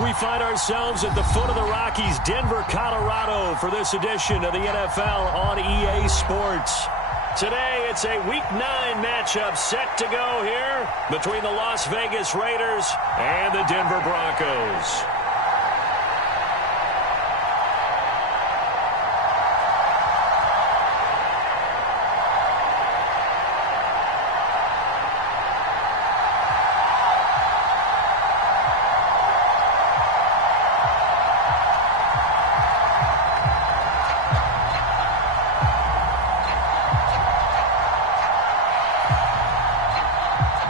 We find ourselves at the foot of the Rockies, Denver, Colorado, for this edition of the NFL on EA Sports. Today, it's a Week 9 matchup set to go here between the Las Vegas Raiders and the Denver Broncos.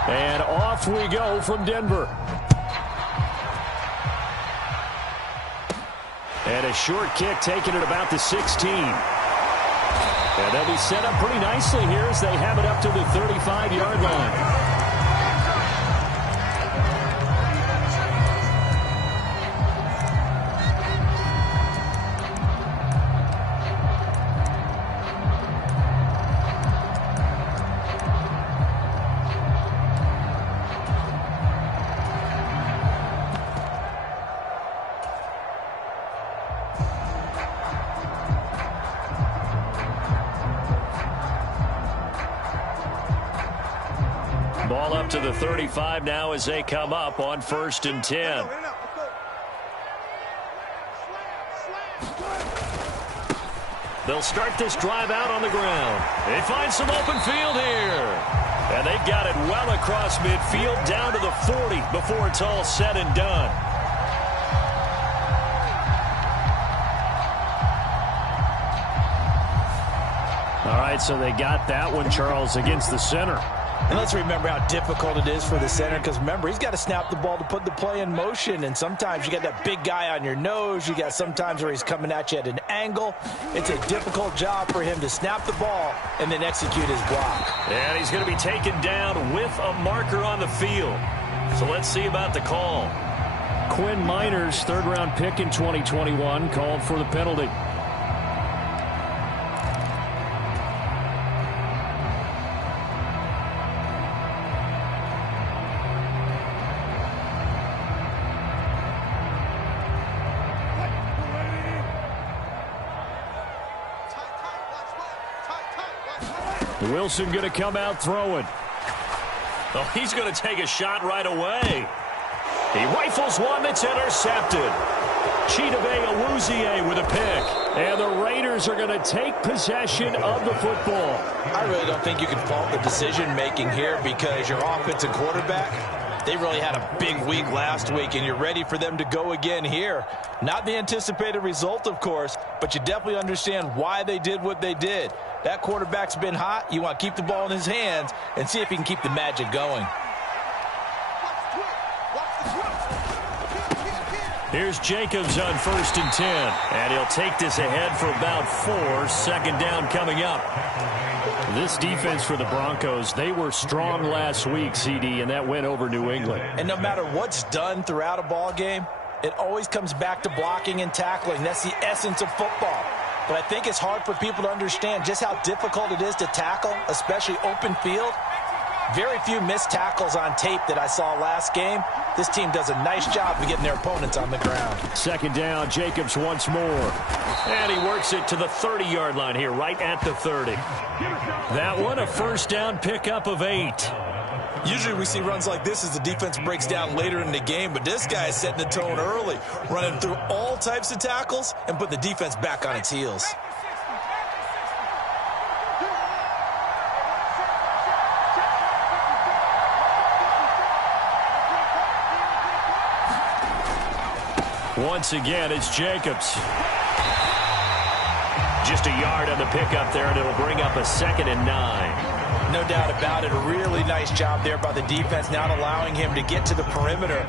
And off we go from Denver. And a short kick taken at about the 16. And they'll be set up pretty nicely here as they have it up to the 35-yard line. Ball up to the 35 now as they come up on 1st and 10. They'll start this drive out on the ground. They find some open field here. And they've got it well across midfield down to the 40 before it's all said and done. All right, so they got that one, Charles, against the center. And let's remember how difficult it is for the center, because remember, he's got to snap the ball to put the play in motion, and sometimes you got that big guy on your nose. You got sometimes where he's coming at you at an angle. It's a difficult job for him to snap the ball and then execute his block. And he's going to be taken down with a marker on the field. So let's see about the call. Quinn Miners, third-round pick in 2021, called for the penalty. Wilson going to come out throwing. Oh, he's going to take a shot right away. He rifles one that's intercepted. Chidobe Awuzie with a pick. And the Raiders are going to take possession of the football. I really don't think you can fault the decision-making here, because your offensive quarterback, they really had a big week last week, and you're ready for them to go again here. Not the anticipated result, of course, but you definitely understand why they did what they did. That quarterback's been hot. You want to keep the ball in his hands and see if he can keep the magic going. Here's Jacobs on 1st and 10. And he'll take this ahead for about 4. 2nd down coming up. This defense for the Broncos, they were strong last week, CD, and that went over New England. And no matter what's done throughout a ball game, it always comes back to blocking and tackling. That's the essence of football. But I think it's hard for people to understand just how difficult it is to tackle, especially open field. Very few missed tackles on tape that I saw last game. This team does a nice job of getting their opponents on the ground. 2nd down, Jacobs once more. And he works it to the 30-yard line here, right at the 30. That one, a 1st down pickup of 8. Usually we see runs like this as the defense breaks down later in the game, but this guy is setting the tone early, running through all types of tackles and put the defense back on its heels. Once again, it's Jacobs. Just a yard on the pickup there, and it'll bring up a 2nd and 9. No doubt about it. A really nice job there by the defense, not allowing him to get to the perimeter.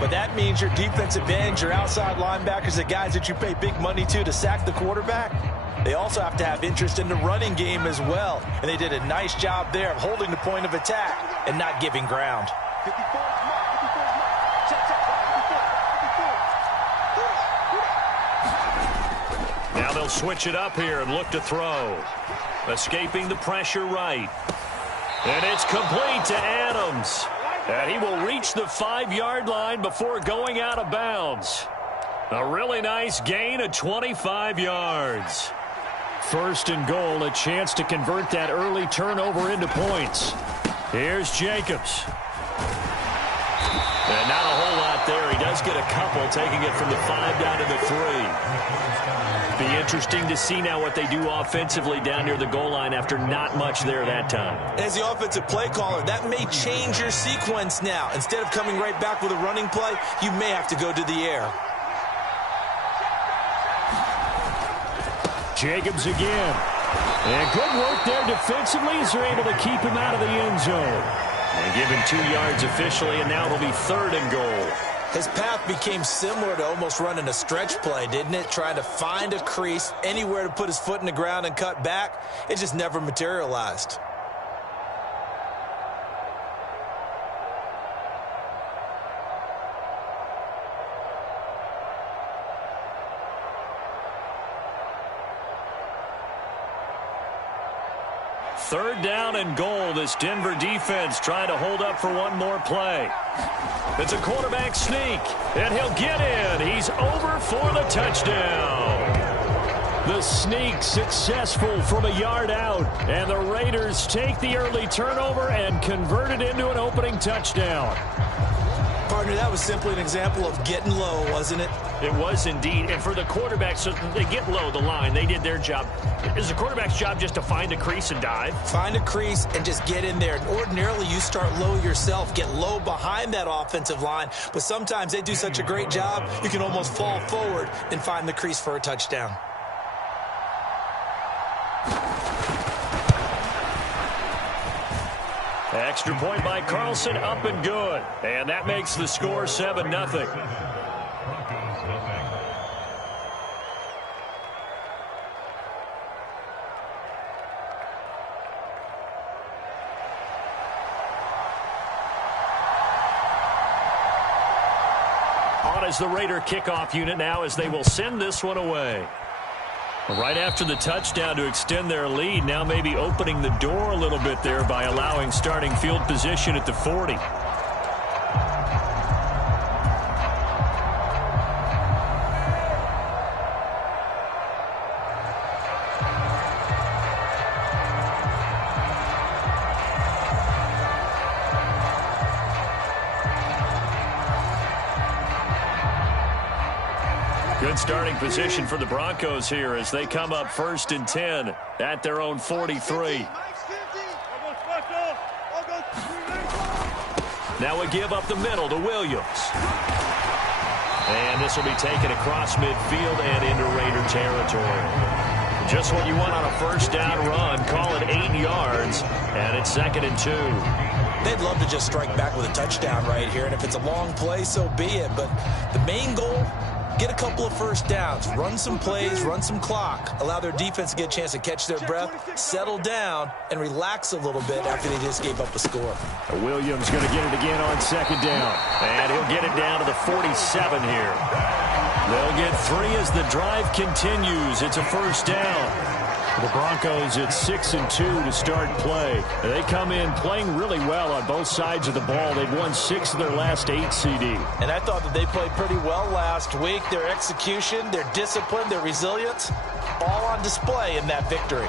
But that means your defensive ends, your outside linebackers, the guys that you pay big money to sack the quarterback, they also have to have interest in the running game as well. And they did a nice job there of holding the point of attack and not giving ground. Now they'll switch it up here and look to throw. Escaping the pressure right. And it's complete to Adams. And he will reach the 5-yard line before going out of bounds. A really nice gain of 25 yards. First and goal, a chance to convert that early turnover into points. Here's Jacobs. And not a whole lot there. He does get a couple, taking it from the 5 down to the 3. Be interesting to see now what they do offensively down near the goal line after not much there that time. As the offensive play caller, that may change your sequence now. Instead of coming right back with a running play, you may have to go to the air. Jacobs again. And good work there defensively as they're able to keep him out of the end zone. And give him 2 yards officially, and now it'll be 3rd and goal. His path became similar to almost running a stretch play, didn't it? Trying to find a crease, anywhere to put his foot in the ground and cut back. It just never materialized. Third down and goal. This Denver defense trying to hold up for one more play. It's a quarterback sneak, and he'll get in. He's over for the touchdown. The sneak successful from a yard out, and the Raiders take the early turnover and convert it into an opening touchdown. Partner, that was simply an example of getting low, wasn't it? It was indeed. And for the quarterback, so they get low the line. They did their job. Is the quarterback's job just to find a crease and dive? Find a crease and just get in there. And ordinarily, you start low yourself, get low behind that offensive line. But sometimes they do such a great job, you can almost fall forward and find the crease for a touchdown. Extra point by Carlson, up and good. And that makes the score 7-0. On as the Raider kickoff unit now as they will send this one away. Right after the touchdown to extend their lead, now maybe opening the door a little bit there by allowing starting field position at the 40. Good starting position for the Broncos here as they come up 1st and 10 at their own 43. Now a give up the middle to Williams. And this will be taken across midfield and into Raider territory. Just what you want on a first down run. Call it 8 yards, and it's 2nd and 2. They'd love to just strike back with a touchdown right here, and if it's a long play, so be it. But the main goal, get a couple of first downs, run some plays, run some clock, allow their defense to get a chance to catch their breath, settle down, and relax a little bit after they just gave up a score. Williams going to get it again on 2nd down, and he'll get it down to the 47 here. They'll get 3 as the drive continues. It's a first down. The Broncos at 6 and 2 to start play. They come in playing really well on both sides of the ball. They've won 6 of their last 8 CD. And I thought that they played pretty well last week. Their execution, their discipline, their resilience, all on display in that victory.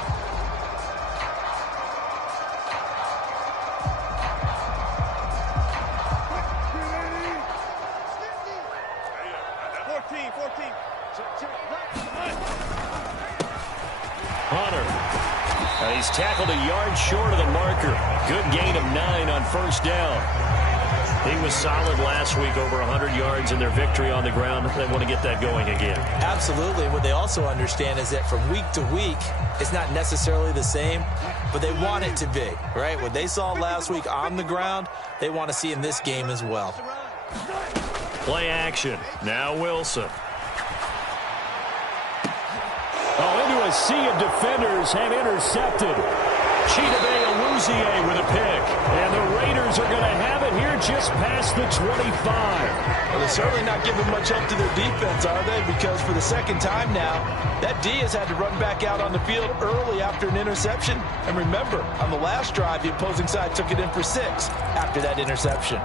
He's tackled a yard short of the marker. Good gain of 9 on first down. He was solid last week, over 100 yards in their victory on the ground. They want to get that going again. Absolutely. What they also understand is that from week to week, it's not necessarily the same, but they want it to be, right? What they saw last week on the ground, they want to see in this game as well. Play action. Now Wilson. Oh, into a sea of defenders and intercepted. with a pick. And the Raiders are going to have it here just past the 25. Well, they're certainly not giving much help to their defense, are they? Because for the second time now, that D has had to run back out on the field early after an interception. And remember, on the last drive, the opposing side took it in for 6 after that interception.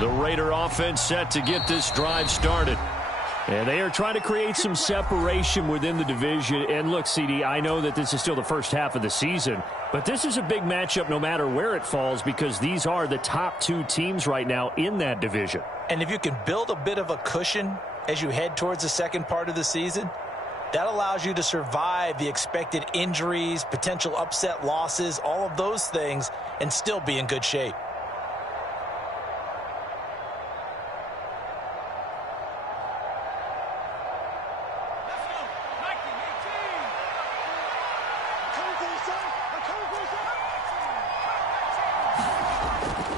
The Raider offense set to get this drive started. And they are trying to create some separation within the division. And look, CD, I know that this is still the first half of the season, but this is a big matchup no matter where it falls because these are the top 2 teams right now in that division. And if you can build a bit of a cushion as you head towards the second part of the season, that allows you to survive the expected injuries, potential upset losses, all of those things, and still be in good shape.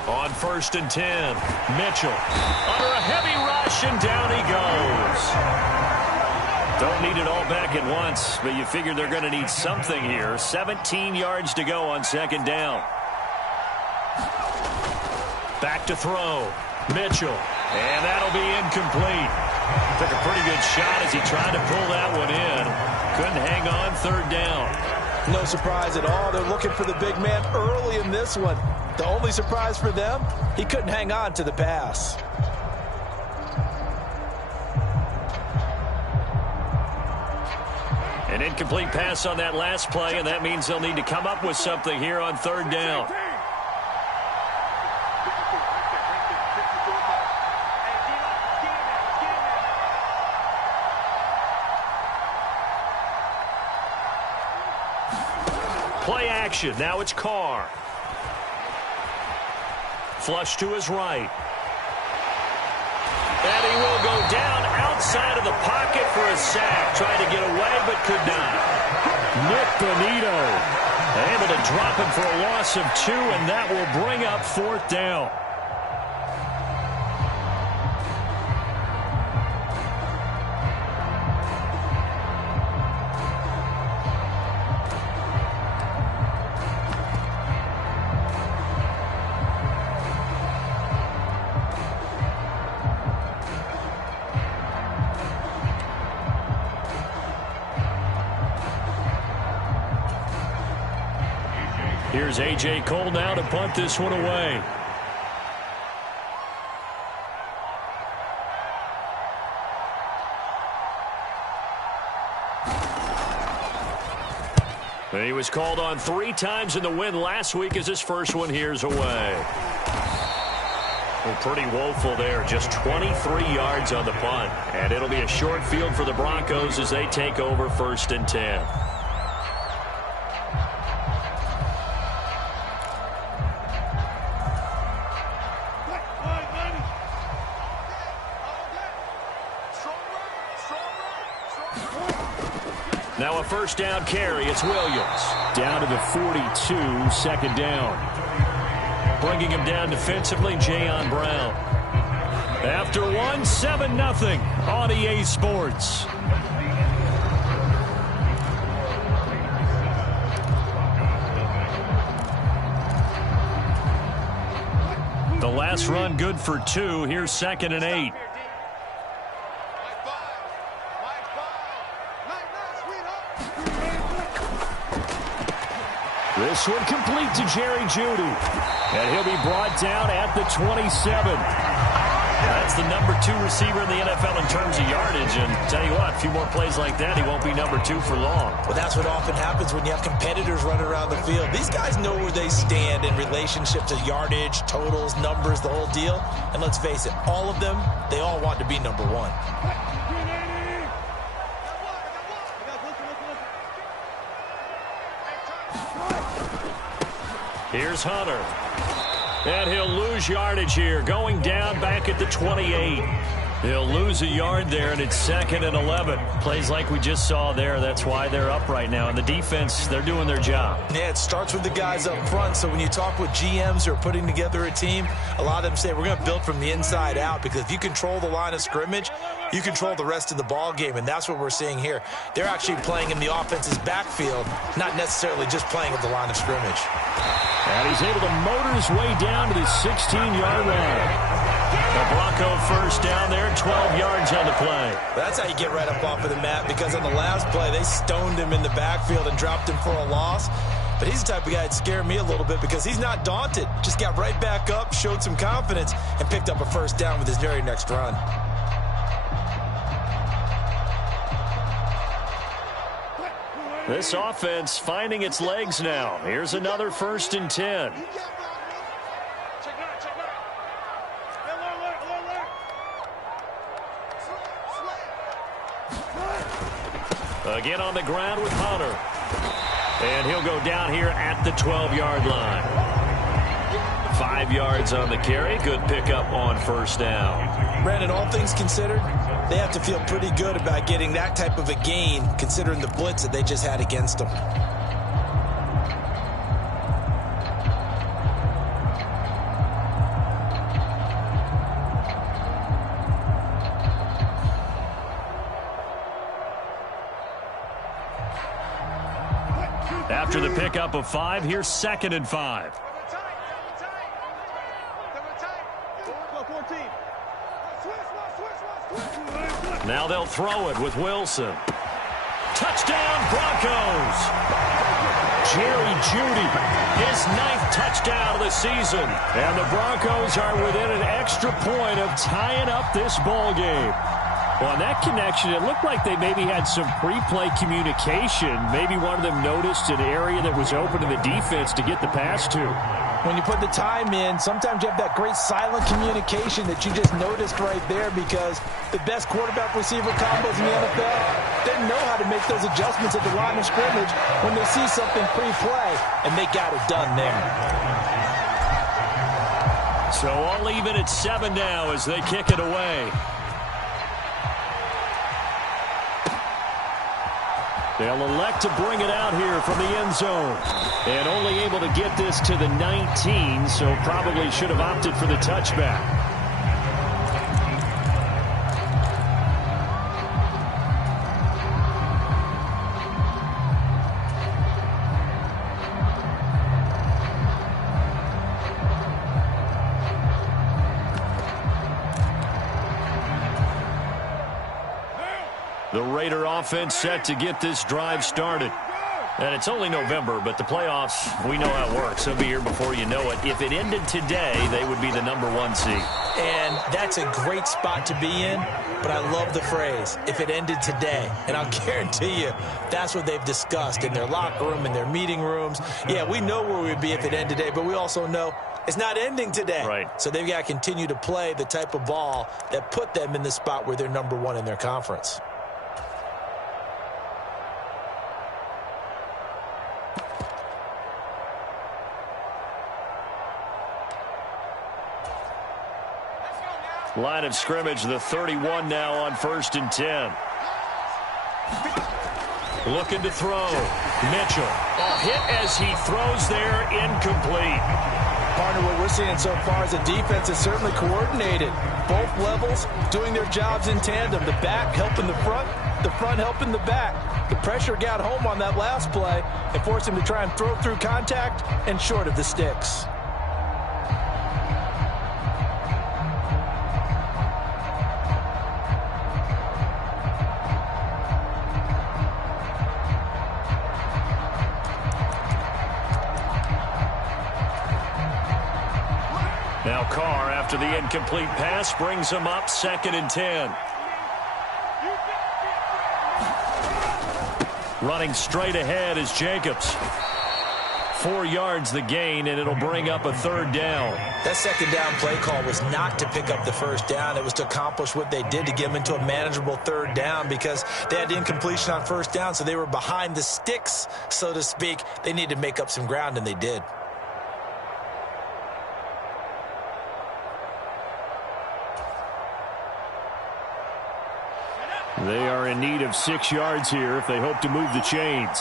On 1st and 10, Mitchell under a heavy rush, and down he goes. Don't need it all back at once, but you figure they're going to need something here. 17 yards to go on 2nd down. Back to throw. Mitchell, and that'll be incomplete. Took a pretty good shot as he tried to pull that one in. Couldn't hang on 3rd down. No surprise at all. They're looking for the big man early in this one. The only surprise for them, he couldn't hang on to the pass. An incomplete pass on that last play, and that means they'll need to come up with something here on 3rd down. Play action. Now it's Carr. Flush to his right. And he will go down outside of the pocket for a sack. Tried to get away, but could not. Nick Bonito able to drop him for a loss of 2, and that will bring up 4th down. Here's A.J. Cole now to punt this one away. He was called on 3 times in the win last week as his first one here's away. Well, pretty woeful there. Just 23 yards on the punt. And it'll be a short field for the Broncos as they take over 1st and 10. Now a 1st down carry. It's Williams. Down to the 42, 2nd down. Bringing him down defensively, Jayon Brown. After 1, 7-0 on EA Sports. The last run good for 2. Here's 2nd and 8. This one complete to Jerry Jeudy. And he'll be brought down at the 27. That's the number 2 receiver in the NFL in terms of yardage. And tell you what, a few more plays like that, he won't be number 2 for long. Well, that's what often happens when you have competitors running around the field. These guys know where they stand in relationship to yardage, totals, numbers, the whole deal. And let's face it, all of them, they all want to be number 1. Here's Hunter. And he'll lose yardage here, going down back at the 28. He'll lose a yard there, and it's 2nd and 11. Plays like we just saw there. That's why they're up right now. And the defense, they're doing their job. Yeah, it starts with the guys up front. So when you talk with GMs who are putting together a team, a lot of them say we're going to build from the inside out, because if you control the line of scrimmage, you control the rest of the ball game, and that's what we're seeing here. They're actually playing in the offense's backfield, not necessarily just playing at the line of scrimmage. And he's able to motor his way down to the 16-yard line. The Bronco first down there, 12 yards on the play. That's how you get right up off of the mat, because on the last play, they stoned him in the backfield and dropped him for a loss. But he's the type of guy that scared me a little bit, because he's not daunted. Just got right back up, showed some confidence, and picked up a first down with his very next run. This offense finding its legs now. Here's another 1st and 10. Again on the ground with Hunter. And he'll go down here at the 12-yard line. 5 yards on the carry. Good pickup on first down. Brandon, all things considered, they have to feel pretty good about getting that type of a gain, considering the blitz that they just had against them. After the pickup of 5, here's 2nd and 5. Now they'll throw it with Wilson. Touchdown, Broncos! Jerry Jeudy, his 9th touchdown of the season. And the Broncos are within an extra point of tying up this ball game. Well, on that connection, it looked like they maybe had some pre-play communication. Maybe one of them noticed an area that was open to the defense to get the pass to. When you put the time in, sometimes you have that great silent communication that you just noticed right there, because the best quarterback-receiver combos in the NFL, they know how to make those adjustments at the line of scrimmage when they see something pre-play, and they got it done there. So all even at 7 now as they kick it away. They'll elect to bring it out here from the end zone. And only able to get this to the 19, so probably should have opted for the touchback. The Raider offense set to get this drive started. And it's only November, but the playoffs, we know how it works. They'll be here before you know it. If it ended today, they would be the #1 seed. And that's a great spot to be in, but I love the phrase, if it ended today. And I'll guarantee you, that's what they've discussed in their locker room, in their meeting rooms. Yeah, we know where we'd be if it ended today, but we also know it's not ending today. Right. So they've got to continue to play the type of ball that put them in the spot where they're #1 in their conference. Line of scrimmage, the 31 now on 1st and 10. Looking to throw. Mitchell. A hit as he throws there, incomplete. Partner, what we're seeing so far as a defense is certainly coordinated. Both levels doing their jobs in tandem. The back helping the front helping the back. The pressure got home on that last play and forced him to try and throw through contact and short of the sticks. Now Carr, after the incomplete pass, brings him up 2nd and 10. Running straight ahead is Jacobs. 4 yards the gain, and it'll bring up a 3rd down. That 2nd down play call was not to pick up the 1st down. It was to accomplish what they did, to get them into a manageable 3rd down, because they had incompletion on 1st down, so they were behind the sticks, so to speak. They needed to make up some ground, and they did. They are in need of 6 yards here if they hope to move the chains.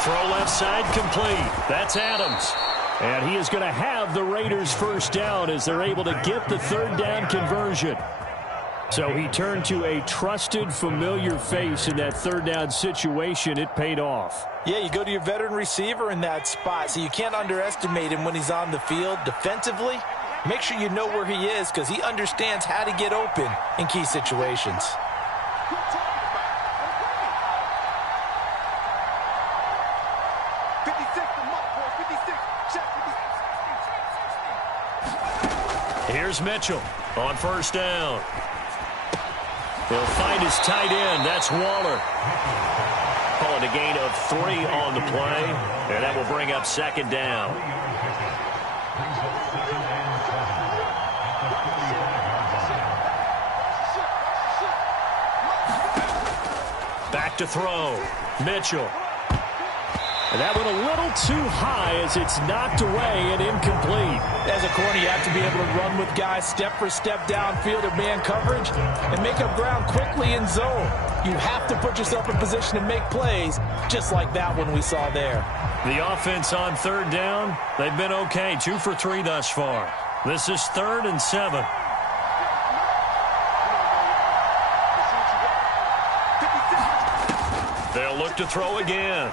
Throw left side complete. That's Adams. And he is going to have the Raiders first down as they're able to get the third down conversion. So he turned to a trusted, familiar face in that third down situation. It paid off. Yeah, you go to your veteran receiver in that spot, so you can't underestimate him when he's on the field defensively. Make sure you know where he is because he understands how to get open in key situations. Here's Mitchell on first down. He'll find his tight end. That's Waller. Calling a gain of 3 on the play, and that will bring up second down. Back to throw. Mitchell. And that went a little too high as it's knocked away and incomplete. As a corner, you have to be able to run with guys step for step downfield or man coverage and make up ground quickly in zone. You have to put yourself in position to make plays, just like that one we saw there. The offense on third down, they've been okay. 2 for 3 thus far. This is 3rd and 7. They'll look to throw again.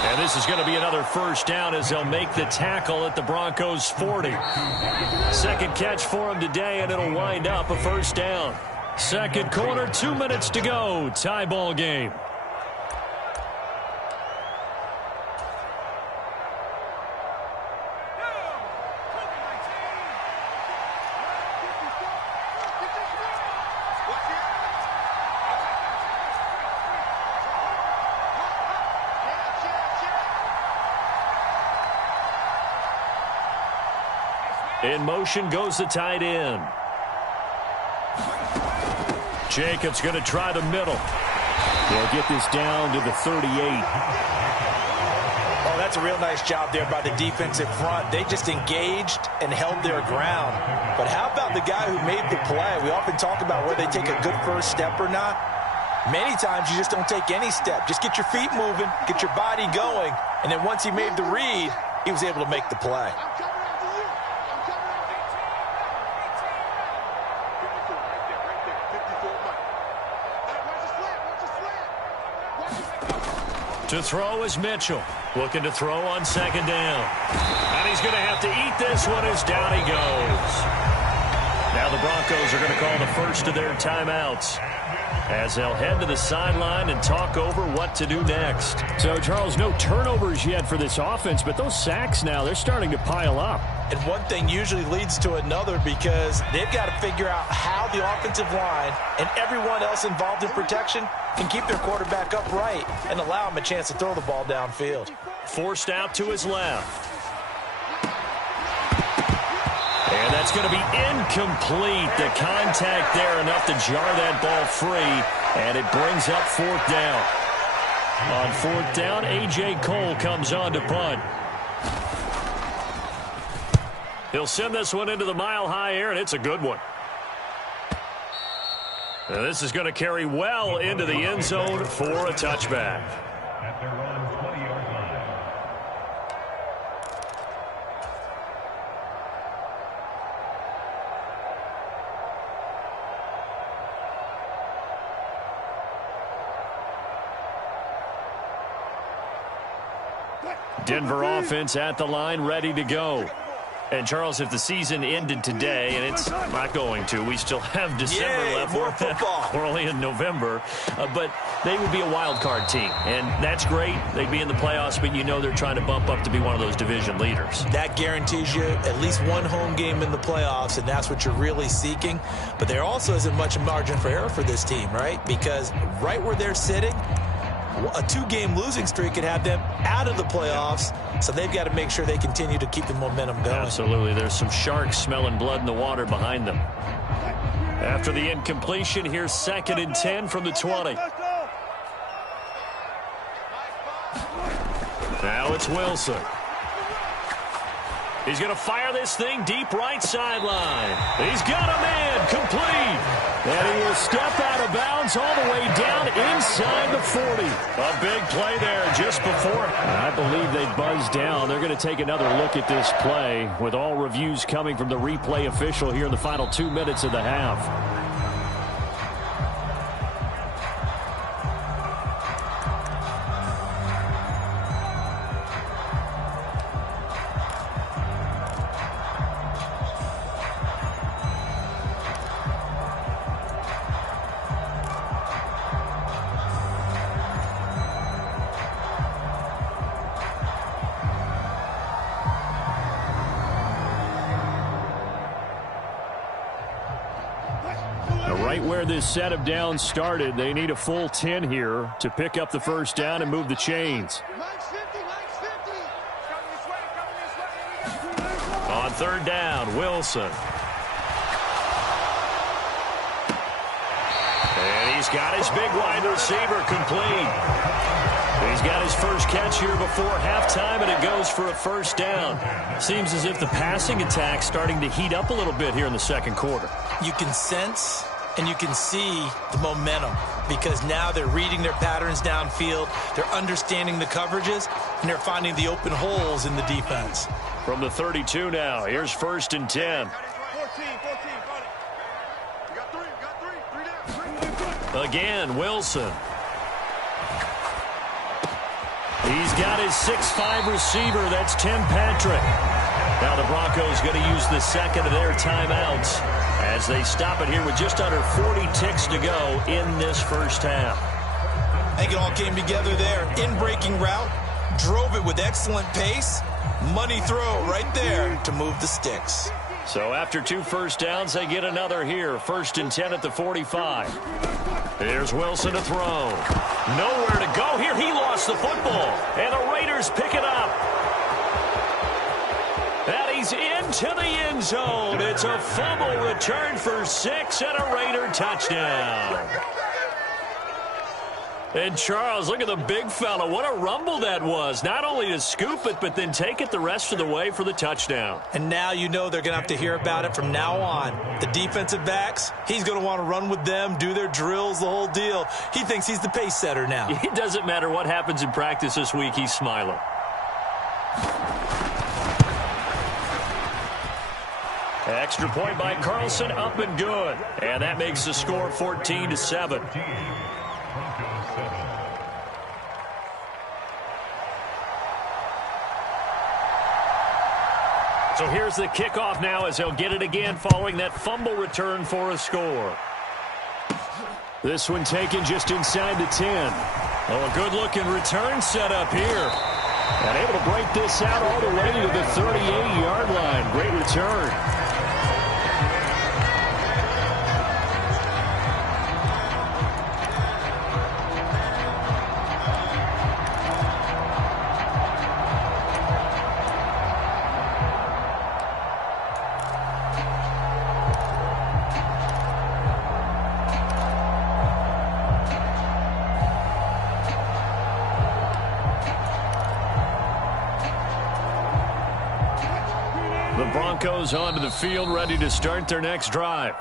And this is going to be another first down as they'll make the tackle at the Broncos' 40. Second catch for him today, and it'll wind up a first down. Second quarter, 2 minutes to go. Tie ball game. In motion goes the tight end. Jacobs going to try the middle. They'll get this down to the 38. Oh, that's a real nice job there by the defensive front. They just engaged and held their ground. But how about the guy who made the play? We often talk about whether they take a good first step or not. Many times you just don't take any step. Just get your feet moving, get your body going, and then once he made the read, he was able to make the play. To throw is Mitchell. Looking to throw on second down. And he's going to have to eat this one as down he goes. Now the Broncos are going to call the first of their timeouts as they'll head to the sideline and talk over what to do next. So, Charles, no turnovers yet for this offense, but those sacks now, they're starting to pile up. And one thing usually leads to another because they've got to figure out how the offensive line and everyone else involved in protection can keep their quarterback upright and allow him a chance to throw the ball downfield. Forced out to his left. And that's going to be incomplete. The contact there enough to jar that ball free, and it brings up fourth down. On fourth down, A.J. Cole comes on to punt. He'll send this one into the mile-high air, and it's a good one. And this is going to carry well into the end zone for a touchback. Denver offense at the line, ready to go. And, Charles, if the season ended today, and it's not going to, we still have December left. More football. We're only in November. But they would be a wild card team, and that's great. They'd be in the playoffs, but you know they're trying to bump up to be one of those division leaders. That guarantees you at least one home game in the playoffs, and that's what you're really seeking. But there also isn't much margin for error for this team, right? Because right where they're sitting, a 2-game losing streak could have them out of the playoffs, so they've got to make sure they continue to keep the momentum going. Absolutely. There's some sharks smelling blood in the water behind them. After the incompletion, here's 2nd and 10 from the 20. Now it's Wilson. He's going to fire this thing deep right sideline. He's got a man complete. And he will step out of bounds all the way down inside the 40. A big play there just before. I believe they buzzed down. They're going to take another look at this play with all reviews coming from the replay official here in the final 2 minutes of the half. Right where this set of downs started, they need a full 10 here to pick up the first down and move the chains. On third down, Wilson. And he's got his big wide receiver complete. He's got his first catch here before halftime, and it goes for a first down. Seems as if the passing attack's starting to heat up a little bit here in the second quarter. You can sense and you can see the momentum because now they're reading their patterns downfield, they're understanding the coverages, and they're finding the open holes in the defense. From the 32 now, here's first and 10. Again, Wilson. He's got his 6'5 receiver. That's Tim Patrick. Now the Broncos going to use the second of their timeouts as they stop it here with just under 40 ticks to go in this first half. I think it all came together there. In-breaking route, drove it with excellent pace. Money throw right there to move the sticks. So after 2 first downs, they get another here. First and 10 at the 45. Here's Wilson to throw. Nowhere to go here. He lost the football. And the Raiders pick it up. And he's into the end zone. It's a fumble return for 6 and a Raider touchdown. And Charles, look at the big fella. What a rumble that was. Not only to scoop it, but then take it the rest of the way for the touchdown. And now you know they're going to have to hear about it from now on. The defensive backs, he's going to want to run with them, do their drills, the whole deal. He thinks he's the pace setter now. It doesn't matter what happens in practice this week. He's smiling. Extra point by Carlson, up and good. And that makes the score 14-7. So here's the kickoff now as they'll get it again following that fumble return for a score. This one taken just inside the 10. Oh, a good-looking return set up here. And able to break this out all the way to the 38-yard line. Great return. Broncos onto the field, ready to start their next drive.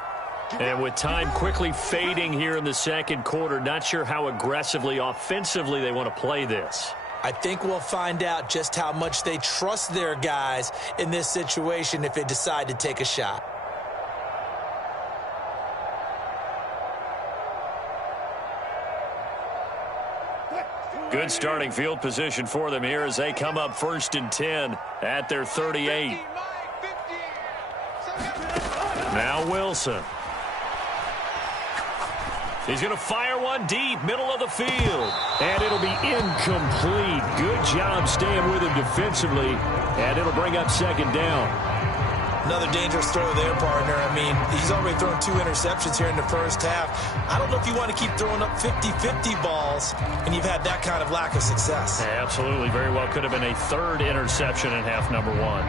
And with time quickly fading here in the second quarter, not sure how aggressively, offensively they want to play this. I think we'll find out just how much they trust their guys in this situation if they decide to take a shot. Good starting field position for them here as they come up first and 10 at their 38. Now Wilson. He's going to fire one deep, middle of the field. And it'll be incomplete. Good job staying with him defensively. And it'll bring up second down. Another dangerous throw there, partner. I mean, he's already thrown 2 interceptions here in the first half. I don't know if you want to keep throwing up 50-50 balls, and you've had that kind of lack of success. Yeah, absolutely. Very well could have been a 3rd interception in half number 1.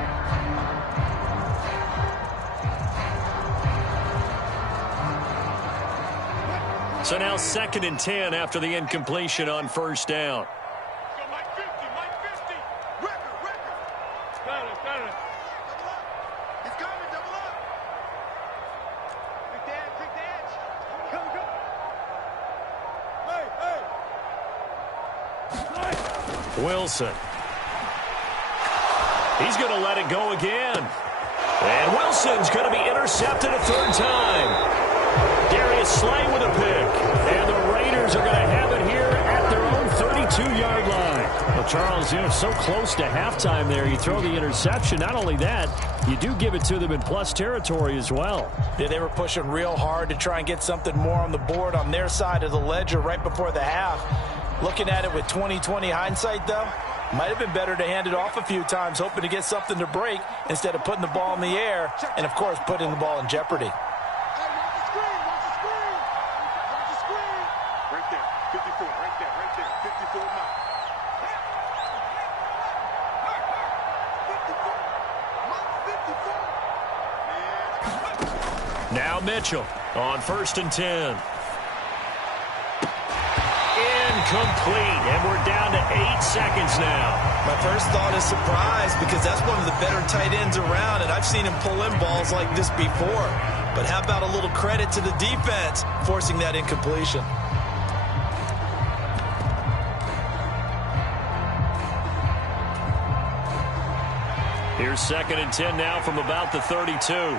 So now 2nd and 10 after the incompletion on first down. Wilson. He's going to let it go again. And Wilson's going to be intercepted a third time. Darius Slay with a pick. And the Raiders are going to have it here at their own 32-yard line. Well, Charles, so close to halftime there. You throw the interception. Not only that, you do give it to them in plus territory as well. Yeah, they were pushing real hard to try and get something more on the board on their side of the ledger right before the half. Looking at it with 20/20 hindsight, though, might have been better to hand it off a few times, hoping to get something to break instead of putting the ball in the air and, of course, putting the ball in jeopardy. Now Mitchell on 1st and 10. Incomplete, and we're down to 8 seconds now. My first thought is surprise because that's one of the better tight ends around, and I've seen him pull in balls like this before. But how about a little credit to the defense forcing that incompletion? Here's 2nd and 10 now from about the 32.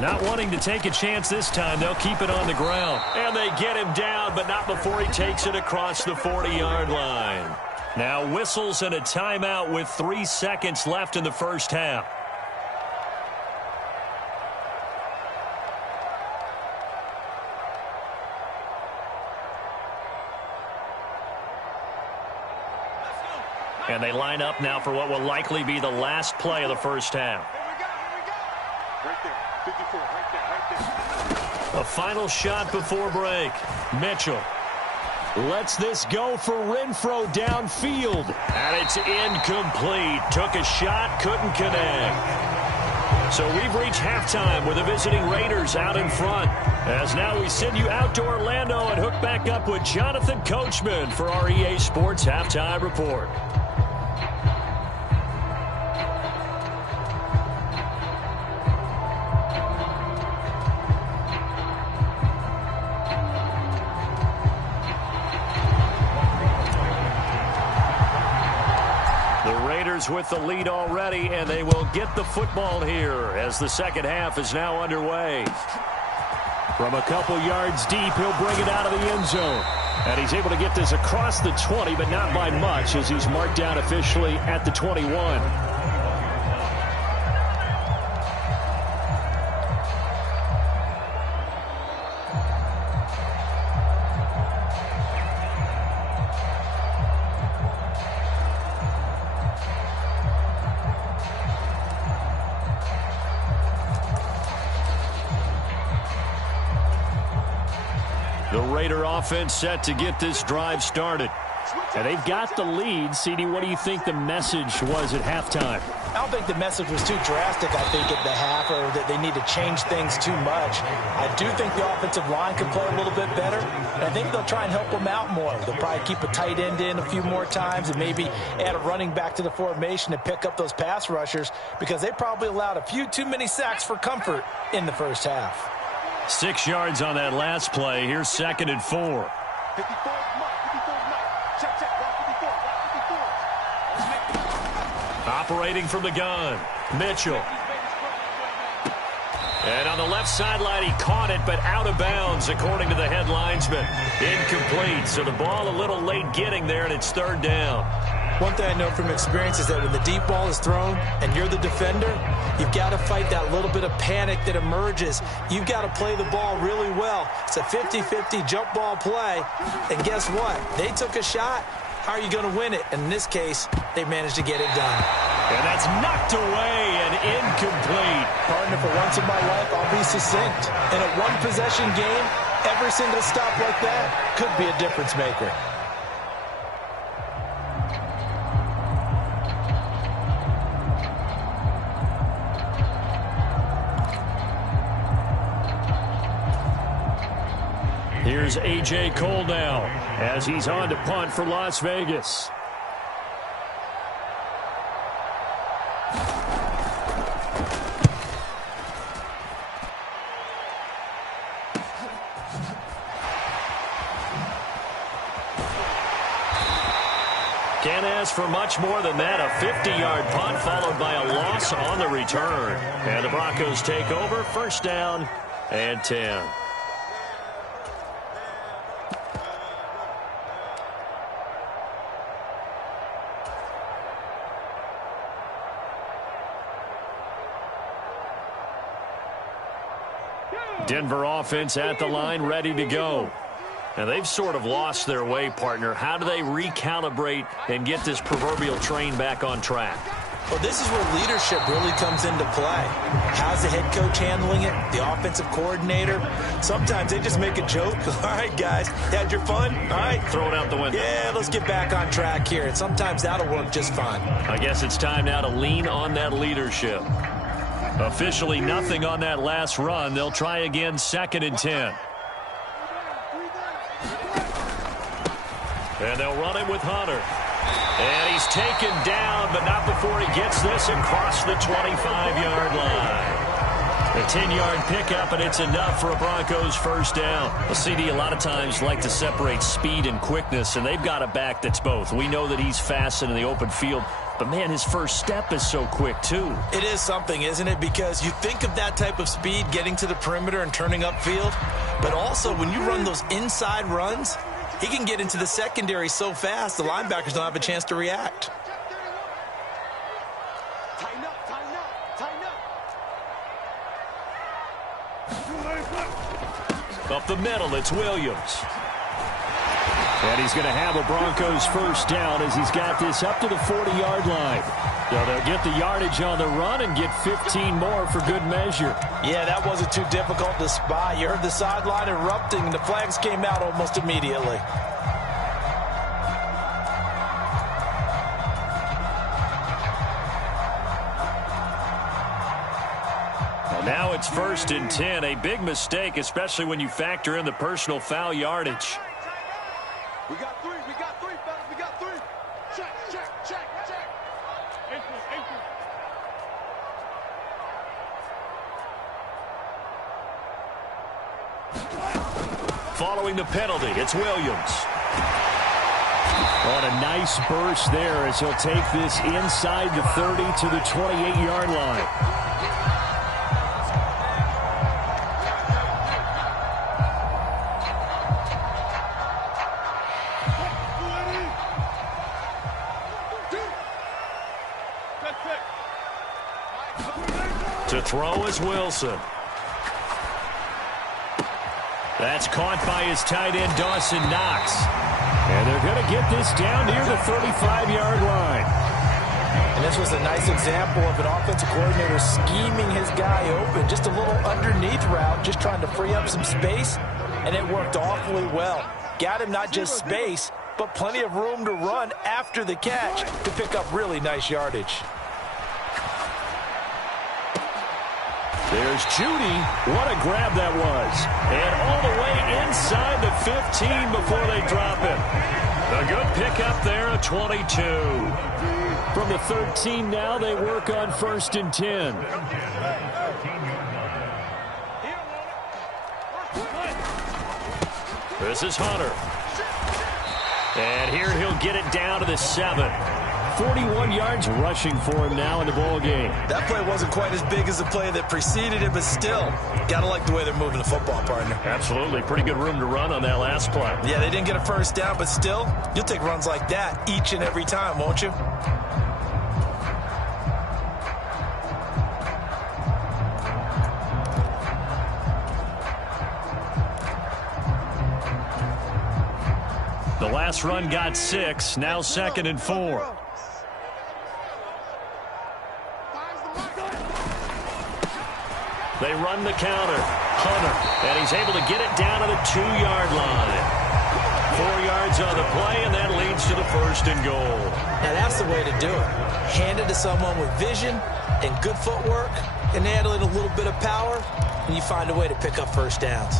Not wanting to take a chance this time, they'll keep it on the ground. And they get him down, but not before he takes it across the 40-yard line. Now whistles and a timeout with 3 seconds left in the first half. And they line up now for what will likely be the last play of the first half. Right there, 54, right there. A final shot before break. Mitchell lets this go for Renfro downfield. And it's incomplete. Took a shot, couldn't connect. So we've reached halftime with the visiting Raiders out in front. As now we send you out to Orlando and hook back up with Jonathan Coachman for our EA Sports Halftime Report. With the lead already, and they will get the football here as the second half is now underway. From a couple yards deep, he'll bring it out of the end zone. And he's able to get this across the 20, but not by much as he's marked down officially at the 21. The Raider offense set to get this drive started. And they've got the lead. CD, what do you think the message was at halftime? I don't think the message was too drastic, I think, at the half, or that they need to change things too much. I do think the offensive line can play a little bit better, and I think they'll try and help them out more. They'll probably keep a tight end in a few more times and maybe add a running back to the formation to pick up those pass rushers because they probably allowed a few too many sacks for comfort in the first half. 6 yards on that last play. Here's 2nd and 4. 54, check, 54. Operating from the gun, Mitchell. And on the left sideline, he caught it, but out of bounds, according to the head linesman. Incomplete, so the ball a little late getting there, and it's 3rd down. One thing I know from experience is that when the deep ball is thrown and you're the defender, you've got to fight that little bit of panic that emerges. You've got to play the ball really well. It's a 50-50 jump ball play. And guess what? They took a shot. How are you going to win it? And in this case, they managed to get it done. And that's knocked away and incomplete. Partner, for once in my life, I'll be succinct. In a one-possession game, every single stop like that could be a difference maker. Here's A.J. Cole now as he's on to punt for Las Vegas. was for much more than that. A 50-yard punt followed by a loss on the return. And the Broncos take over. First down and 10. Denver offense at the line, ready to go. Now, they've sort of lost their way, partner. How do they recalibrate and get this proverbial train back on track? Well, this is where leadership really comes into play. How's the head coach handling it? The offensive coordinator? Sometimes they just make a joke. All right, guys, had your fun? All right. Throw it out the window. Yeah, let's get back on track here. And sometimes that'll work just fine. I guess it's time now to lean on that leadership. Officially nothing on that last run. They'll try again, 2nd and 10. And they'll run it with Hunter. And he's taken down, but not before he gets this across the 25-yard line. A 10-yard pickup, and it's enough for a Broncos first down. Well, CD a lot of times like to separate speed and quickness, and they've got a back that's both. We know that he's fast in the open field, but, man, his first step is so quick, too. It is something, isn't it? Because you think of that type of speed getting to the perimeter and turning upfield, but also when you run those inside runs, he can get into the secondary so fast the linebackers don't have a chance to react. Tighten up, tighten up, tighten up. Up the middle, it's Williams. And he's going to have a Broncos first down as he's got this up to the 40-yard line. So they'll get the yardage on the run and get 15 more for good measure. Yeah, that wasn't too difficult to spot. You heard the sideline erupting, and the flags came out almost immediately. Now it's 1st and 10. A big mistake, especially when you factor in the personal foul yardage. We got three, fellas, we got three. Check, check, check, check. Ankle. Following the penalty, it's Williams. On a nice burst there as he'll take this inside the 30 to the 28-yard line. To throw is Wilson. That's caught by his tight end, Dawson Knox. And they're going to get this down near the 35-yard line. And this was a nice example of an offensive coordinator scheming his guy open. Just a little underneath route, just trying to free up some space, and it worked awfully well. Got him not just space, but plenty of room to run after the catch to pick up really nice yardage. There's Judy. What a grab that was. And all the way inside the 15 before they drop it. A good pickup there, a 22. From the 13 now, they work on 1st and 10. This is Hunter. And here he'll get it down to the 7. 41 yards rushing for him now in the ball game. That play wasn't quite as big as the play that preceded it, but still, got to like the way they're moving the football, partner. Absolutely. Pretty good room to run on that last play. Yeah, they didn't get a first down, but still, you'll take runs like that each and every time, won't you? The last run got 6, now 2nd and 4. They run the counter. Hunter, and he's able to get it down to the 2-yard line. 4 yards on the play, and that leads to the 1st and goal. Now that's the way to do it. Hand it to someone with vision and good footwork, and add in a little bit of power, and you find a way to pick up first downs.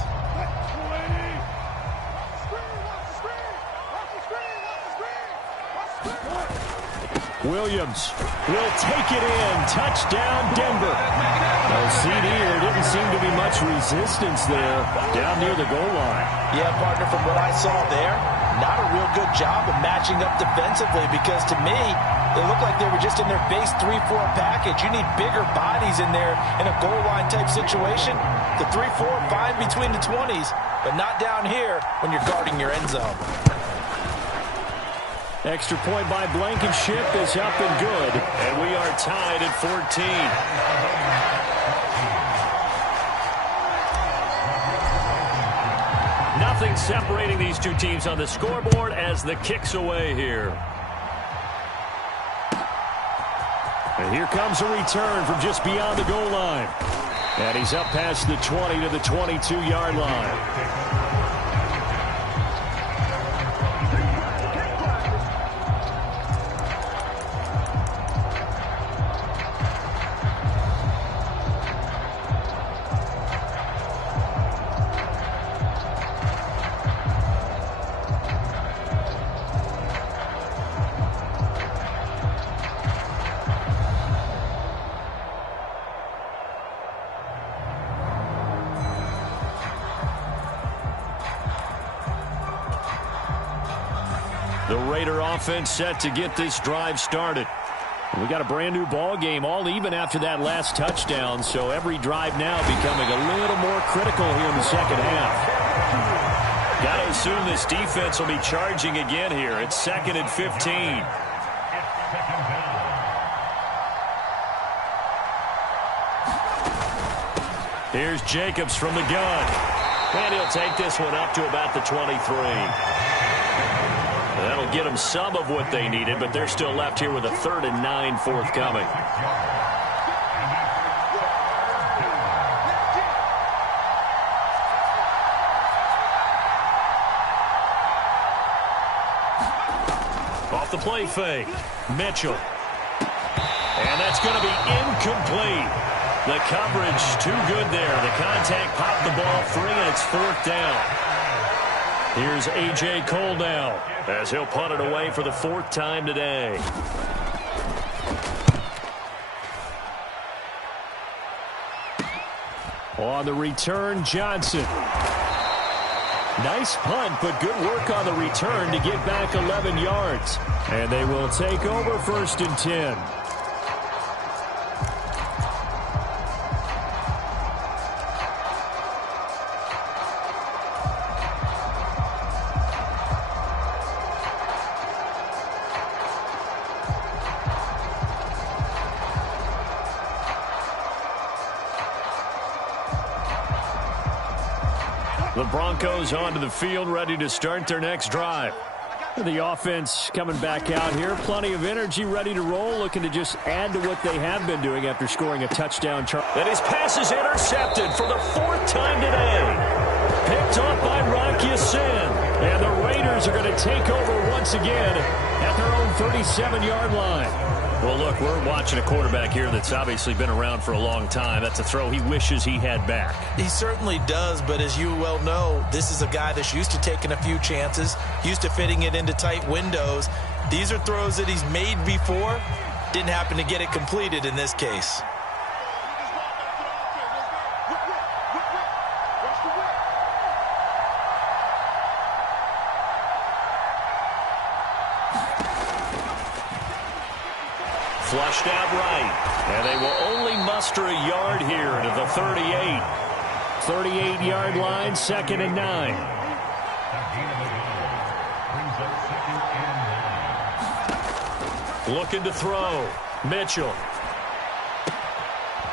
Williams will take it in. Touchdown, Denver. Well, CD, there didn't seem to be much resistance there down near the goal line. Yeah, partner, from what I saw there, not a real good job of matching up defensively because to me, they looked like they were just in their base 3-4 package. You need bigger bodies in there in a goal line type situation. The 3-4 fine between the 20s, but not down here when you're guarding your end zone. Extra point by Blankenship is up and good. And we are tied at 14. Nothing separating these two teams on the scoreboard as the kick's away here. And here comes a return from just beyond the goal line. And he's up past the 20 to the 22-yard line. The Raider offense set to get this drive started. We got a brand new ball game, all even after that last touchdown, so every drive now becoming a little more critical here in the second half. Got to assume this defense will be charging again here. It's 2nd and 15. Here's Jacobs from the gun. And he'll take this one up to about the 23. That'll get them some of what they needed, but they're still left here with a 3rd and 9 forthcoming. Off the play fake. Mitchell. And that's going to be incomplete. The coverage too good there. The contact popped the ball free, and it's 4th down. Here's A.J. Cole now as he'll punt it away for the 4th time today. On the return, Johnson. Nice punt, but good work on the return to get back 11 yards. And they will take over 1st and 10. The Broncos onto the field, ready to start their next drive. The offense coming back out here. Plenty of energy, ready to roll, looking to just add to what they have been doing after scoring a touchdown. And his pass is intercepted for the 4th time today. Picked off by Rocky Sin. And the Raiders are going to take over once again at their own 37-yard line. Well, look, we're watching a quarterback here that's obviously been around for a long time. That's a throw he wishes he had back. He certainly does, but as you well know, this is a guy that's used to taking a few chances, used to fitting it into tight windows. These are throws that he's made before. Didn't happen to get it completed in this case. Flushed out right. And they will only muster a yard here to the 38. 38-yard line, 2nd and 9. Looking to throw. Mitchell.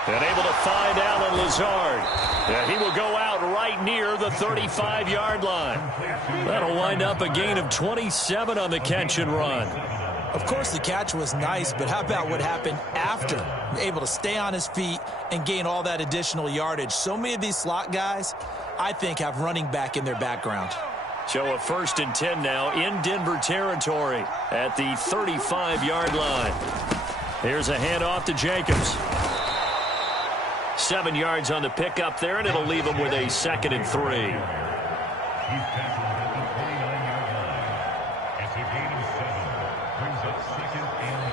And able to find Alan Lazard. And he will go out right near the 35-yard line. That'll wind up a gain of 27 on the catch and run. Of course, the catch was nice, but how about what happened after? Able to stay on his feet and gain all that additional yardage. So many of these slot guys, I think, have running back in their background. So a 1st and 10 now in Denver territory at the 35-yard line. Here's a handoff to Jacobs. 7 yards on the pickup there, and it'll leave him with a 2nd and 3.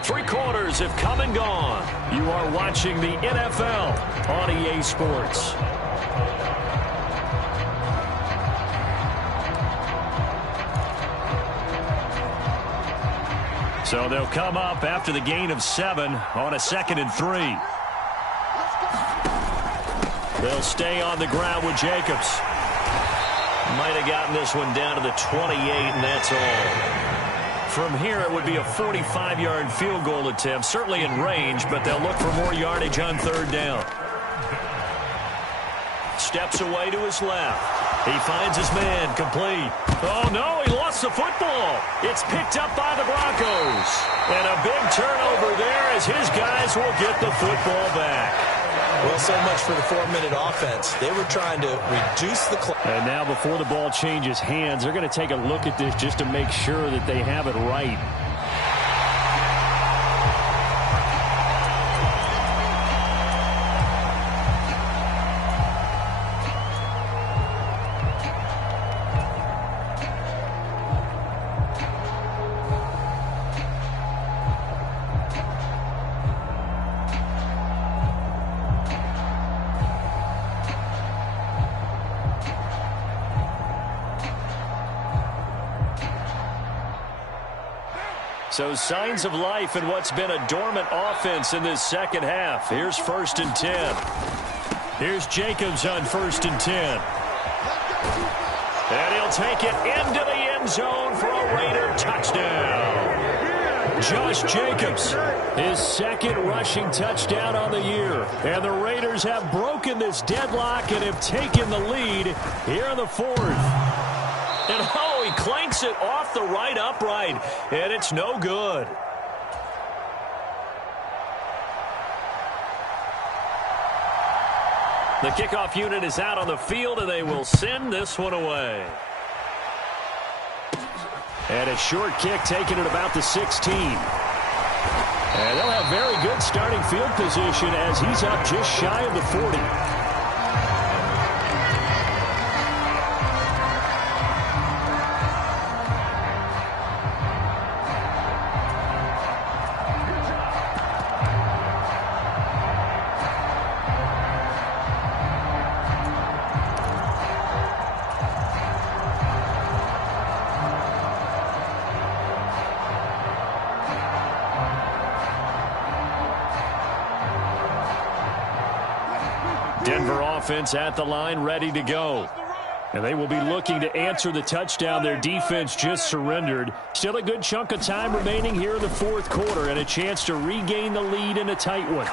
3 quarters have come and gone. You are watching the NFL on EA Sports. So they'll come up after the gain of 7 on a 2nd and 3. They'll stay on the ground with Jacobs. Might have gotten this one down to the 28, and that's all. From here, it would be a 45-yard field goal attempt, certainly in range, but they'll look for more yardage on 3rd down. Steps away to his left. He finds his man, complete. Oh, no, he lost the football. It's picked up by the Broncos. And a big turnover there as his guys will get the football back. Well, so much for the 4-minute offense. They were trying to reduce the clock. And now before the ball changes hands, they're going to take a look at this just to make sure that they have it right. So signs of life in what's been a dormant offense in this second half. Here's 1st and 10. Here's Jacobs on 1st and 10. And he'll take it into the end zone for a Raider touchdown. Josh Jacobs, his 2nd rushing touchdown on the year. And the Raiders have broken this deadlock and have taken the lead here in the 4th. And, oh, he clanks it off the right upright, and it's no good. The kickoff unit is out on the field, and they will send this one away. And a short kick taken at about the 16. And they'll have very good starting field position as he's up just shy of the 40. Denver offense at the line, ready to go. And they will be looking to answer the touchdown their defense just surrendered. Still a good chunk of time remaining here in the 4th quarter and a chance to regain the lead in a tight one.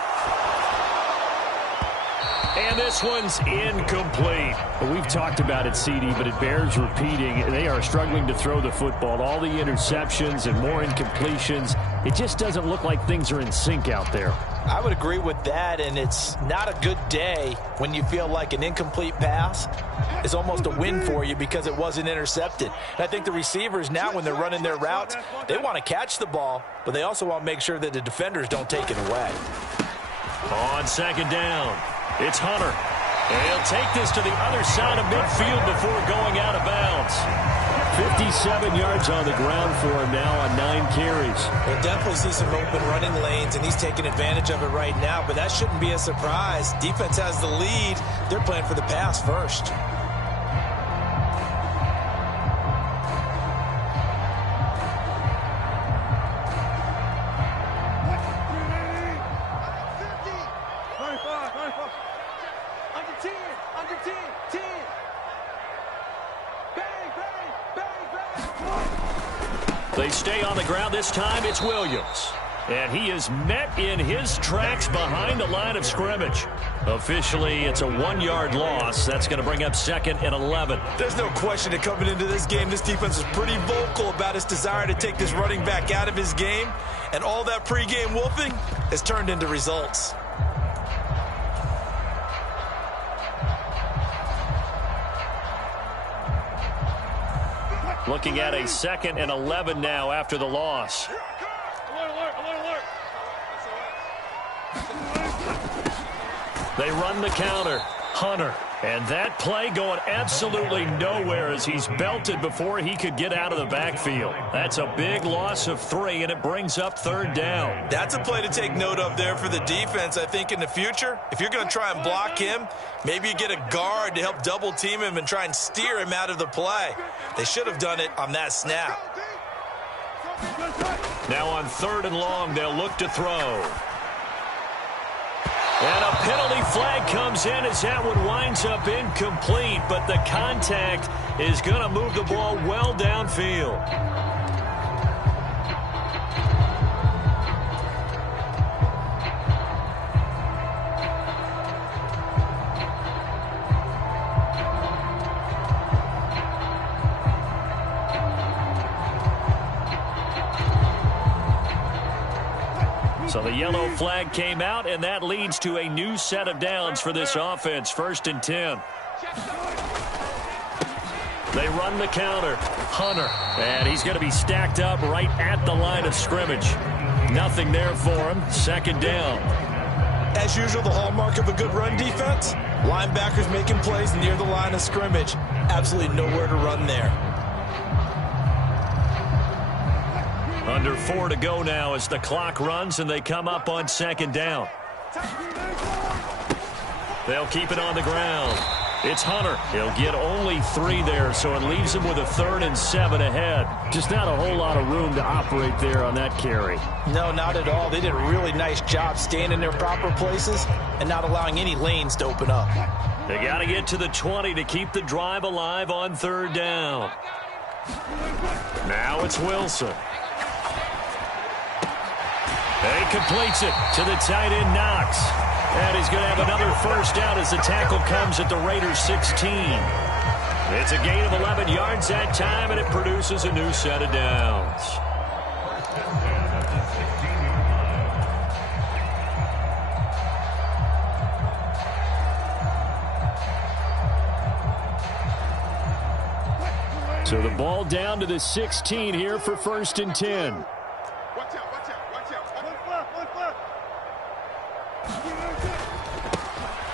And this one's incomplete. Well, we've talked about it, CD, but it bears repeating. They are struggling to throw the football. All the interceptions and more incompletions. It just doesn't look like things are in sync out there. I would agree with that, and it's not a good day when you feel like an incomplete pass is almost a win for you because it wasn't intercepted. And I think the receivers now, when they're running their routes, they want to catch the ball, but they also want to make sure that the defenders don't take it away. On 2nd down, it's Hunter. And he'll take this to the other side of midfield before going out of bounds. 57 yards on the ground for him now on 9 carries. We'll definitely see some open running lanes, and he's taking advantage of it right now, but that shouldn't be a surprise. Defense has the lead. They're playing for the pass first. They stay on the ground. This time it's Williams. And he is met in his tracks behind the line of scrimmage. Officially, it's a 1-yard loss. That's going to bring up 2nd and 11. There's no question that coming into this game, this defense is pretty vocal about its desire to take this running back out of his game. And all that pregame wolfing has turned into results. Looking at a 2nd and 11 now after the loss. Alert. They run the counter. Hunter And that play going absolutely nowhere as he's belted before he could get out of the backfield. That's a big loss of 3, and it brings up 3rd down. That's a play to take note of there for the defense, I think, in the future. If you're going to try and block him, maybe you get a guard to help double team him and try and steer him out of the play. They should have done it on that snap. Now on 3rd and long, they'll look to throw. And a penalty flag comes in as that one winds up incomplete, but the contact is going to move the ball well downfield. So the yellow flag came out, and that leads to a new set of downs for this offense. 1st and 10. They run the counter. Hunter. And he's going to be stacked up right at the line of scrimmage. Nothing there for him. 2nd down. As usual, the hallmark of a good run defense, linebackers making plays near the line of scrimmage. Absolutely nowhere to run there. Under 4 to go now as the clock runs and they come up on 2nd down. They'll keep it on the ground. It's Hunter. He'll get only 3 there, so it leaves him with a 3rd and 7 ahead. Just not a whole lot of room to operate there on that carry. No, not at all. They did a really nice job staying in their proper places and not allowing any lanes to open up. They got to get to the 20 to keep the drive alive on 3rd down. Now it's Wilson. He completes it to the tight end, Knox. And he's going to have another 1st down as the tackle comes at the Raiders' 16. It's a gain of 11 yards that time, and it produces a new set of downs. So the ball down to the 16 here for 1st and 10.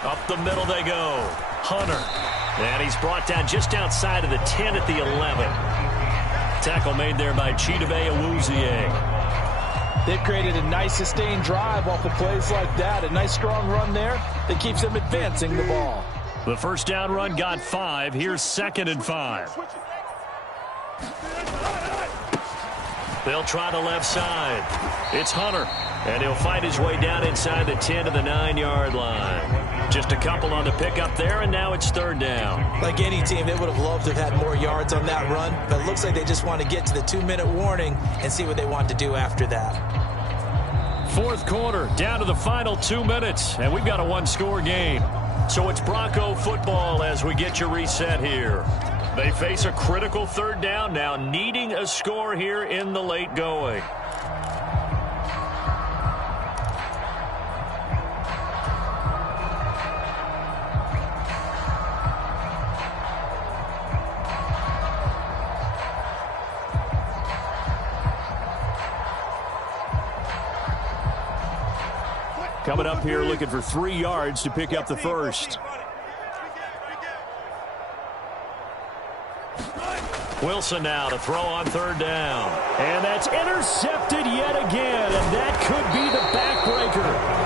Up the middle they go. Hunter. And he's brought down just outside of the 10 at the 11. Tackle made there by Chidobe Awuzie. They've created a nice sustained drive off of plays like that. A nice strong run there that keeps them advancing the ball. The 1st down run got 5. Here's 2nd and 5. They'll try the left side. It's Hunter. And he'll fight his way down inside the 10 to the 9-yard line. Just a couple on the pickup there, and now it's 3rd down. Like any team, they would have loved to have had more yards on that run, but it looks like they just want to get to the 2-minute warning and see what they want to do after that. 4th quarter, down to the final 2 minutes, and we've got a 1-score game. So it's Bronco football as we get you reset here. They face a critical 3rd down now, needing a score here in the late going. Coming up here looking for 3 yards to pick up the 1st. Wilson now to throw on 3rd down. And that's intercepted yet again, and that could be the backbreaker.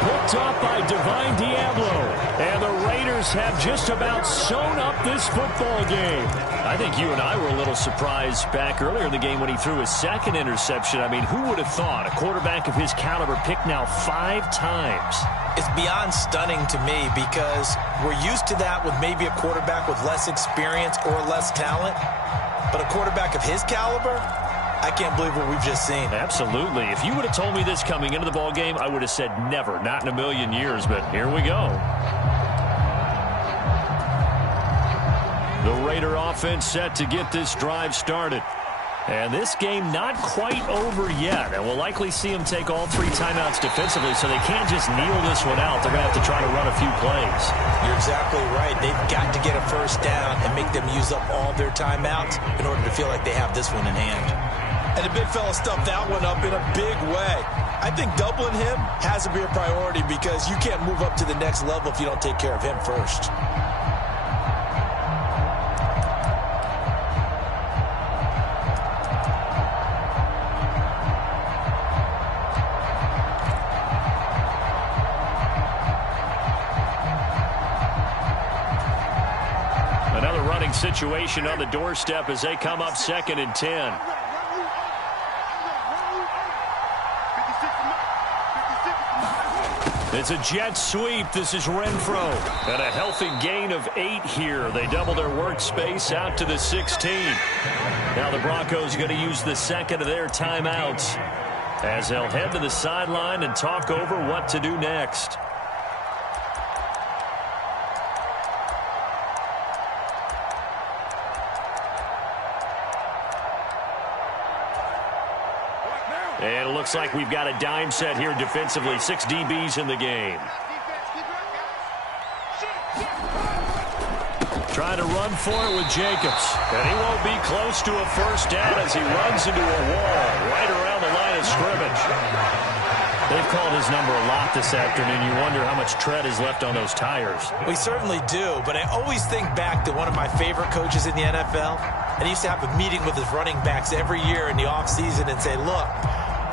Picked off by Divine Diablo. And the Raiders have just about sewn up this football game. I think you and I were a little surprised back earlier in the game when he threw his 2nd interception. I mean, who would have thought a quarterback of his caliber picked now 5 times? It's beyond stunning to me because we're used to that with maybe a quarterback with less experience or less talent. But a quarterback of his caliber, I can't believe what we've just seen. Absolutely. If you would have told me this coming into the ball game, I would have said never, not in a million years. But here we go. The Raider offense set to get this drive started. And this game not quite over yet. And we'll likely see them take all 3 timeouts defensively, so they can't just kneel this one out. They're going to have to try to run a few plays. You're exactly right. They've got to get a 1st down and make them use up all their timeouts in order to feel like they have this one in hand. And the big fella stuffed that one up in a big way. I think doubling him has to be a priority because you can't move up to the next level if you don't take care of him first. situation on the doorstep as they come up 2nd and 10. It's a jet sweep. This is Renfro. And a healthy gain of 8 here. They double their workspace out to the 16. Now the Broncos going to use the second of their timeouts as they'll head to the sideline and talk over what to do next. And it looks like we've got a dime set here defensively. 6 DBs in the game. Trying to run for it with Jacobs. And he won't be close to a first down as he runs into a wall right around the line of scrimmage. They've called his number a lot this afternoon. You wonder how much tread is left on those tires. We certainly do, but I always think back to one of my favorite coaches in the NFL. And he used to have a meeting with his running backs every year in the offseason and say, look,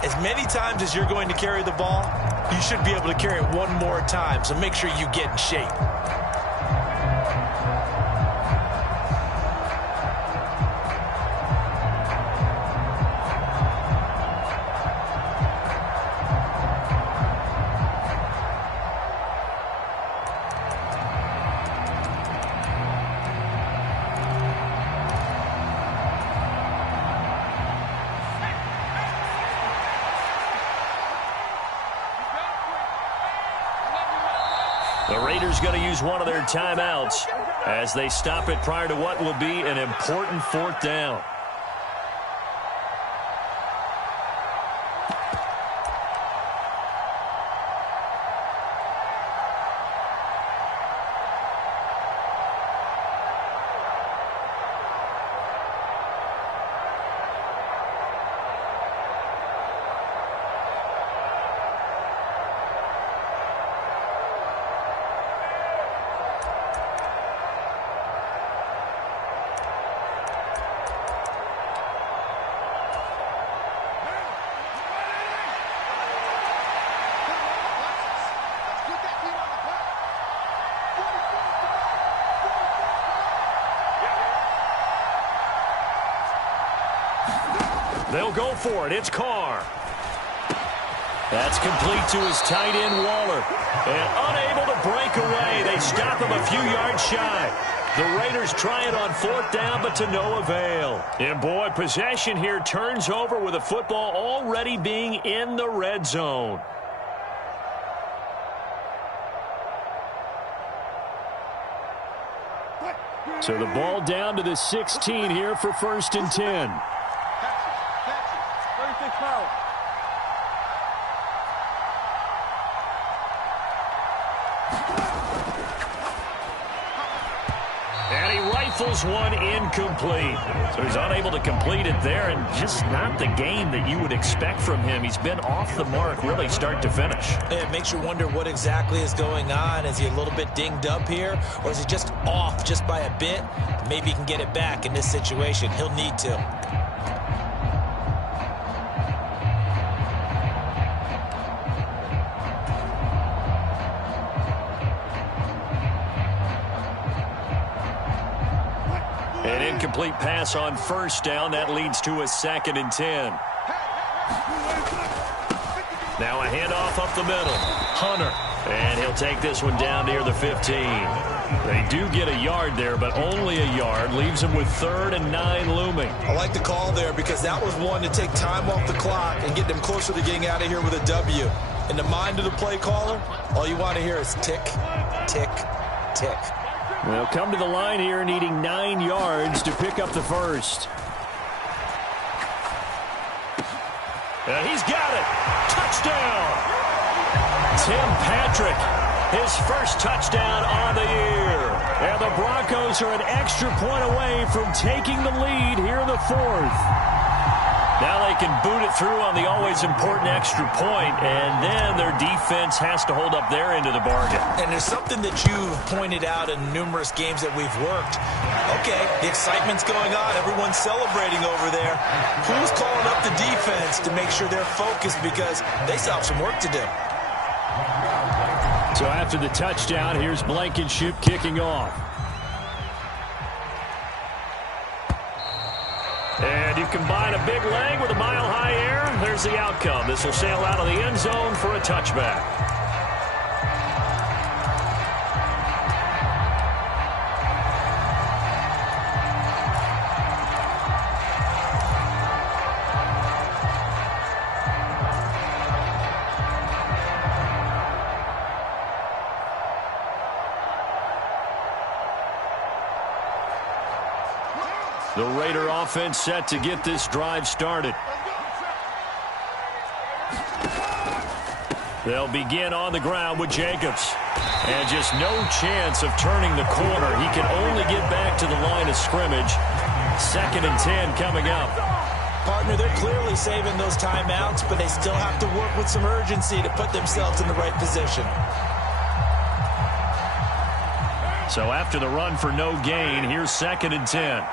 as many times as you're going to carry the ball, you should be able to carry it one more time, so make sure you get in shape. The Raiders going to use one of their timeouts as they stop it prior to what will be an important 4th down. They'll go for it. It's Carr. That's complete to his tight end, Waller. And unable to break away. They stop him a few yards shy. The Raiders try it on 4th down, but to no avail. And, boy, possession here turns over with the football already being in the red zone. So the ball down to the 16 here for 1st and 10. And he rifles one incomplete. So he's unable to complete it there, and just not the game that you would expect from him. He's been off the mark really start to finish. It makes you wonder what exactly is going on. Is he a little bit dinged up here, or is he just off just by a bit? Maybe he can get it back in this situation. He'll need to. An incomplete pass on 1st down. That leads to a 2nd and 10. Now a handoff up the middle. Hunter. And he'll take this one down near the 15. They do get a yard there, but only a yard. Leaves them with 3rd and 9 looming. I like the call there because that was one to take time off the clock and get them closer to getting out of here with a W. In the mind of the play caller, all you want to hear is tick, tick, tick. They'll come to the line here needing 9 yards to pick up the first. And he's got it. Touchdown. Tim Patrick, his first touchdown on the year. And the Broncos are an extra point away from taking the lead here in the 4th. Now they can boot it through on the always important extra point, and then their defense has to hold up their end of the bargain. And there's something that you've pointed out in numerous games that we've worked. Okay, the excitement's going on. Everyone's celebrating over there. Who's calling up the defense to make sure they're focused because they still have some work to do? So after the touchdown, here's Blankenship kicking off. And you combine a big leg with a mile-high air, there's the outcome. This will sail out of the end zone for a touchback. The Raider offense set to get this drive started. They'll begin on the ground with Jacobs. And just no chance of turning the corner. He can only get back to the line of scrimmage. 2nd and 10 coming up. Partner, they're clearly saving those timeouts, but they still have to work with some urgency to put themselves in the right position. So after the run for no gain, here's 2nd and 10.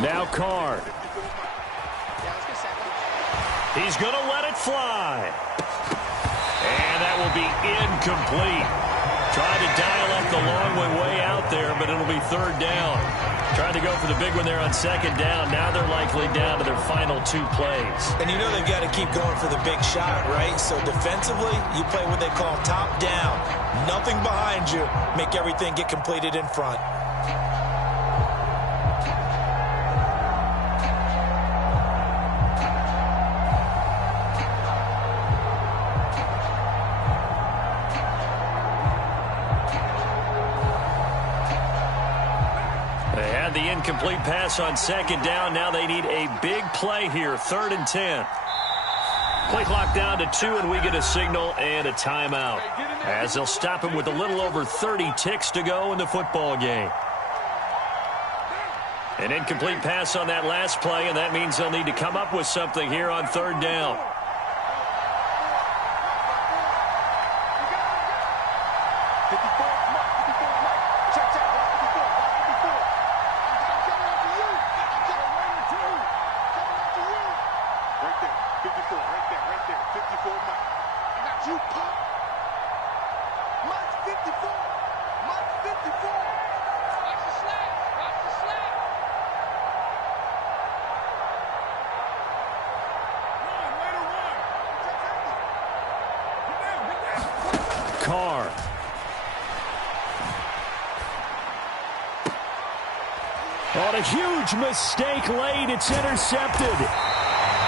Now Carr. He's going to let it fly. And that will be incomplete. Tried to dial up the long way out there, but it'll be 3rd down. Tried to go for the big one there on 2nd down. Now they're likely down to their final 2 plays. And you know they've got to keep going for the big shot, right? So defensively, you play what they call top down. Nothing behind you. Make everything get completed in front. Incomplete pass on 2nd down. Now they need a big play here. 3rd and 10. Play clock down to 2, and we get a signal and a timeout, as they'll stop him with a little over 30 ticks to go in the football game. An incomplete pass on that last play, and that means they'll need to come up with something here on 3rd down. Carr. On a huge mistake late, it's intercepted.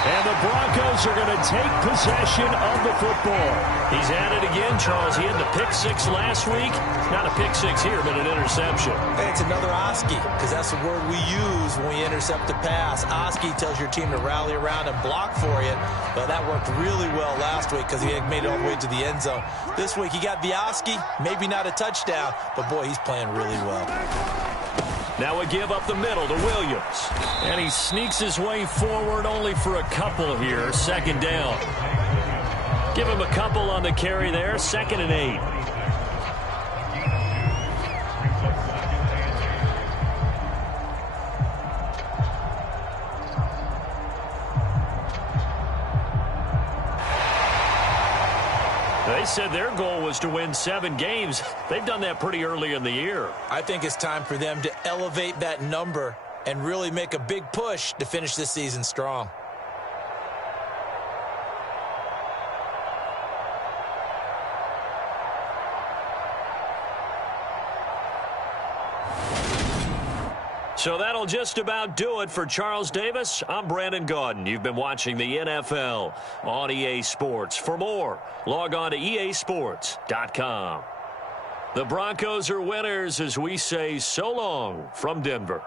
And the Broncos are going to take possession of the football. He's at it again, Charles. He had the pick 6 last week. Not a pick 6 here, but an interception. Hey, it's another Oski, because that's the word we use when we intercept a pass. Oski tells your team to rally around and block for you. But that worked really well last week because he had made it all the way to the end zone. This week he got the Oski, maybe not a touchdown, but boy, he's playing really well. Now a give up the middle to Williams. And he sneaks his way forward only for a couple here. 2nd down. Give him a couple on the carry there. 2nd and 8. They said their goal was to win 7 games. They've done that pretty early in the year. I think it's time for them to elevate that number and really make a big push to finish this season strong. So that'll just about do it for Charles Davis. I'm Brandon Gaudin. You've been watching the NFL on EA Sports. For more, log on to easports.com. The Broncos are winners as we say so long from Denver.